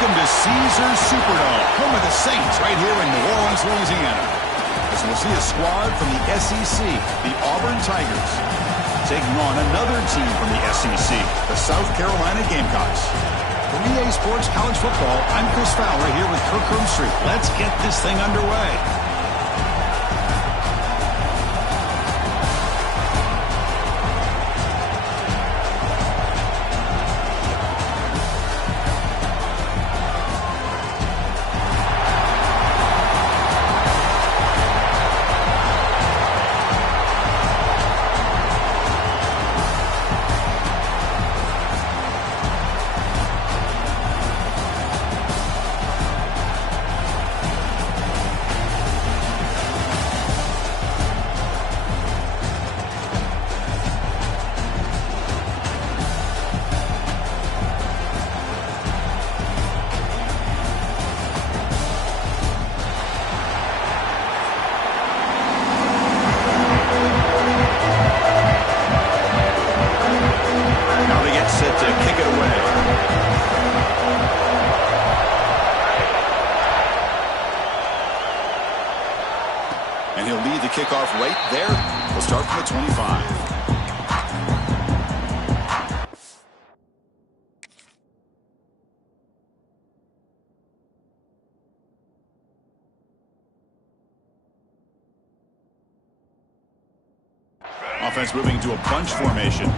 Welcome to Caesars Superdome, home of the Saints, right here in New Orleans, Louisiana. As we'll see a squad from the SEC, the Auburn Tigers, taking on another team from the SEC, the South Carolina Gamecocks. For EA Sports College Football, I'm Chris Fowler here with Kirk Herbstreit. Let's get this thing underway. And he'll lead the kickoff right there. We'll start from the 25. Offense moving to a bunch formation.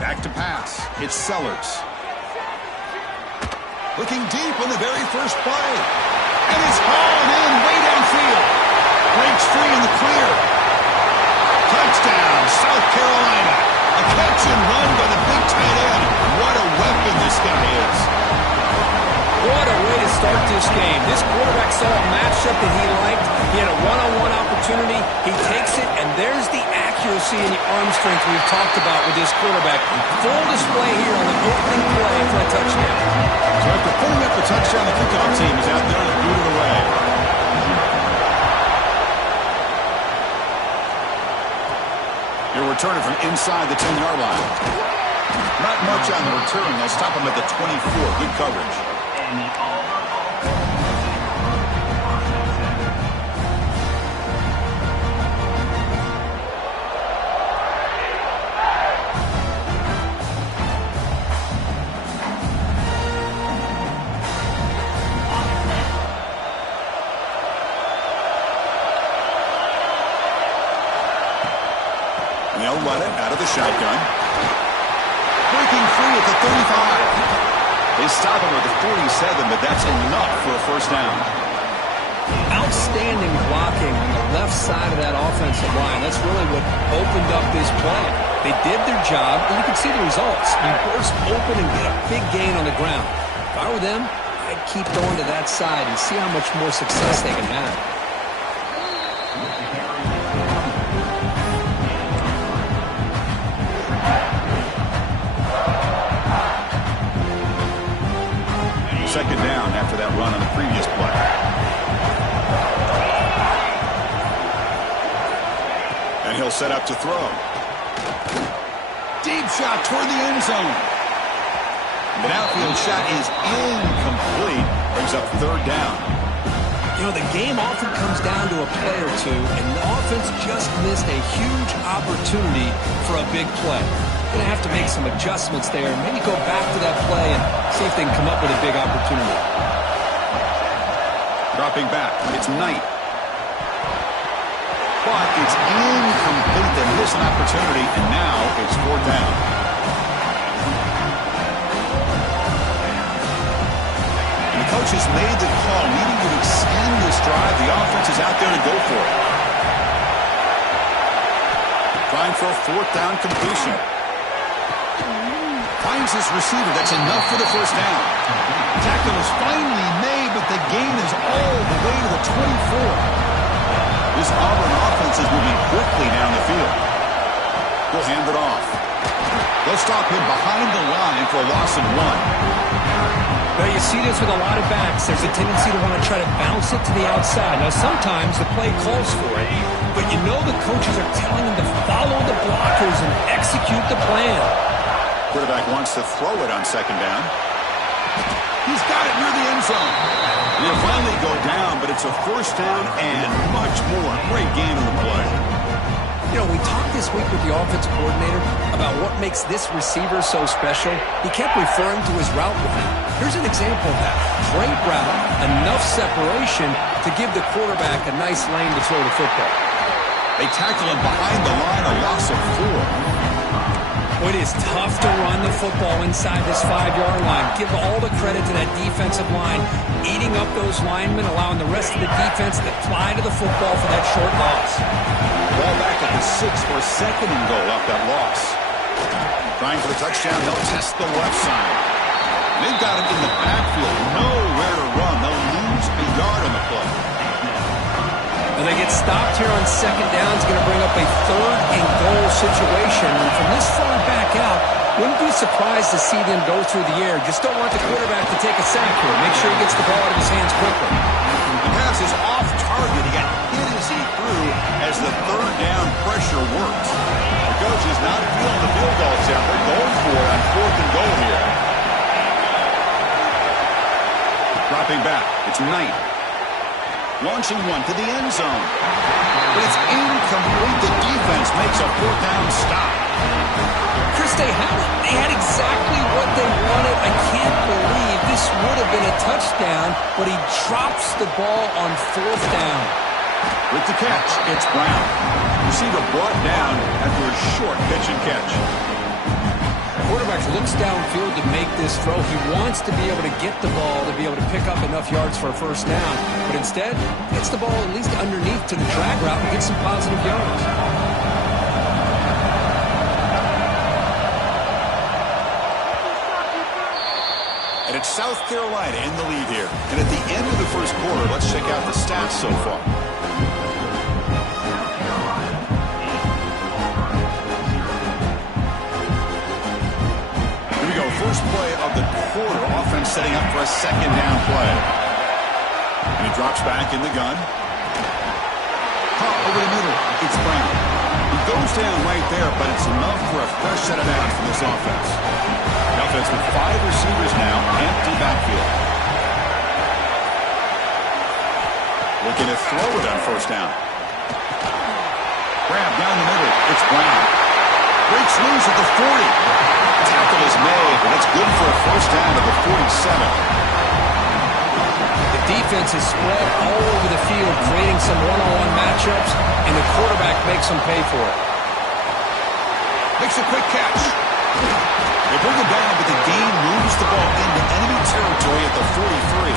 Back to pass. It's Sellers. Looking deep on the very first play. And it's hauled in way downfield. Breaks free in the clear. Touchdown, South Carolina. A catch and run by the big tight end. What a weapon this guy is. What a way to start this game. This quarterback saw a matchup that he liked. He had a one-on-one opportunity. He takes it, and there's the accuracy and the arm strength we've talked about with this quarterback. Full display here on the opening play for a touchdown. So after pulling up the touchdown, the kickoff team is out there to boot it away. He'll return it from inside the 10-yard line. Not much on the return. They'll stop him at the 24. Good coverage. They'll run it out of the shotgun. Breaking free at the 35. They stop him at the 47, but that's enough for a first down. Outstanding blocking on the left side of that offensive line. That's really what opened up this play. They did their job, and you can see the results. You burst open and get a big gain on the ground. If I were them, I'd keep going to that side and see how much more success they can have. Second down after that run on the previous play. And he'll set up to throw. Deep shot toward the end zone. The outfield shot is incomplete. Brings up third down. You know, the game often comes down to a play or two, and the offense just missed a huge opportunity for a big play. Going to have to make some adjustments there and maybe go back to that play and see if they can come up with a big opportunity. Dropping back, it's Knight. But it's incomplete. They miss an opportunity, and now it's fourth down. And the coach has made the call, needing to extend this drive. The offense is out there to go for it. Trying for a fourth down completion. Finds his receiver. That's enough for the first down. Tackle is finally made, but the gain is all the way to the 24. This Auburn offense is moving quickly down the field. We'll hand it off. They'll stop him behind the line for a loss of one. Well, you see this with a lot of backs. There's a tendency to want to try to bounce it to the outside. Now, sometimes the play calls for it, but you know the coaches are telling them to follow the blockers and execute the plan. Quarterback wants to throw it on second down. He's got it near the end zone. He'll finally go down, but it's a first down and much more. Great game in the play. You know, we talked this week with the offensive coordinator about what makes this receiver so special. He kept referring to his route running. Here's an example of that. Great route, enough separation to give the quarterback a nice lane to throw the football. They tackle him behind the line, a loss of 4. It is tough to run the football inside this 5-yard line. Give all the credit to that defensive line, eating up those linemen, allowing the rest of the defense to fly to the football for that short loss. Ball back at the 6 for a second and goal off that loss. Trying for the touchdown, they'll test the left side. They've got him in the backfield, nowhere to run. They'll lose a yard on the play. And they get stopped here on second down. It's going to bring up a 3rd and goal situation. And from this far back out, wouldn't be surprised to see them go through the air. Just don't want the quarterback to take a sack here. Make sure he gets the ball out of his hands quickly. The pass is off target. He got hit as he threw as the 3rd down pressure works. The coach is not feeling the field goal attempt. They're going for it on 4th and goal here. Dropping back. It's Knight. Launching one to the end zone. But it's incomplete. The defense makes a 4th down stop. Chris, they had exactly what they wanted. I can't believe this would have been a touchdown, but he drops the ball on 4th down. With the catch, it's Brown. Receiver brought down after a short pitch and catch. Quarterback looks downfield to make this throw. He wants to be able to get the ball to be able to pick up enough yards for a first down, but instead gets the ball at least underneath to the drag route and gets some positive yards. And it's South Carolina in the lead here. And at the end of the first quarter, let's check out the stats so far. First play of the quarter. Offense setting up for a second down play. And he drops back in the gun. Caught over the middle. It's Brown. He goes down right there, but it's enough for a fresh set of downs from this offense. The offense with 5 receivers now. Empty backfield. Looking to throw it on first down. Grab down the middle. It's Brown. Breaks loose at the 40. Tackle is made, but it's good for a first down at the 47. The defense is spread all over the field, creating some one-on-one matchups, and the quarterback makes them pay for it. Makes a quick catch. They bring him down, but the game moves the ball into enemy territory at the 43.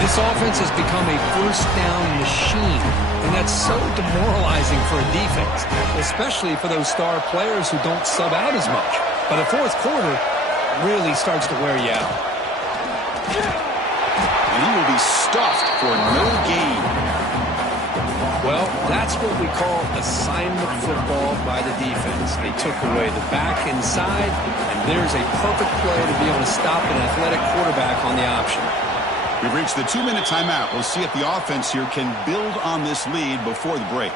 This offense has become a first down machine, and that's so demoralizing for a defense, especially for those star players who don't sub out as much. But the fourth quarter really starts to wear you out. And he will be stuffed for no gain. Well, that's what we call assignment football by the defense. They took away the back inside, and there's a perfect play to be able to stop an athletic quarterback on the option. We've reached the 2-minute timeout. We'll see if the offense here can build on this lead before the break.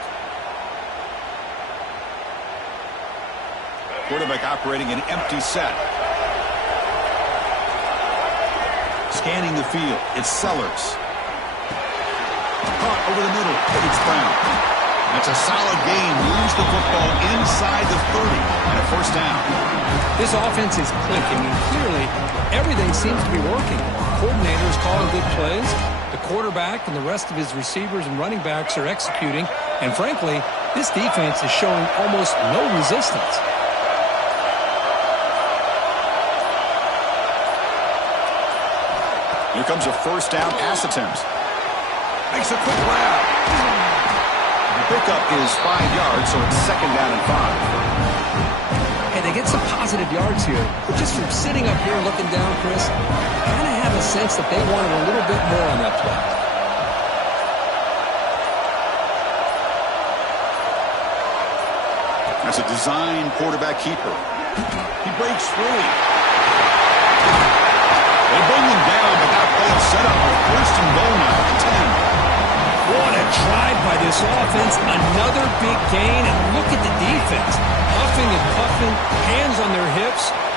Quarterback operating an empty set. Scanning the field. It's Sellers. Caught over the middle. It's Brown. That's a solid gain. Moves the football inside the 30 and a first down. This offense is clicking, and clearly everything seems to be working. Coordinator is calling good plays. The quarterback and the rest of his receivers and running backs are executing. And frankly, this defense is showing almost no resistance. Here comes a first down pass attempt. Makes a quick grab. The pickup is 5 yards, so it's second down and 5. Hey, they get some positive yards here. But just from sitting up here looking down, Chris, I kind of have a sense that they wanted a little bit more on that play. That's a design quarterback keeper. He breaks free. They bring him down, but that play is set up for first and goal now at 10. What a drive by this offense. Another big gain, and look at the defense. Huffing and puffing, hands on their hips.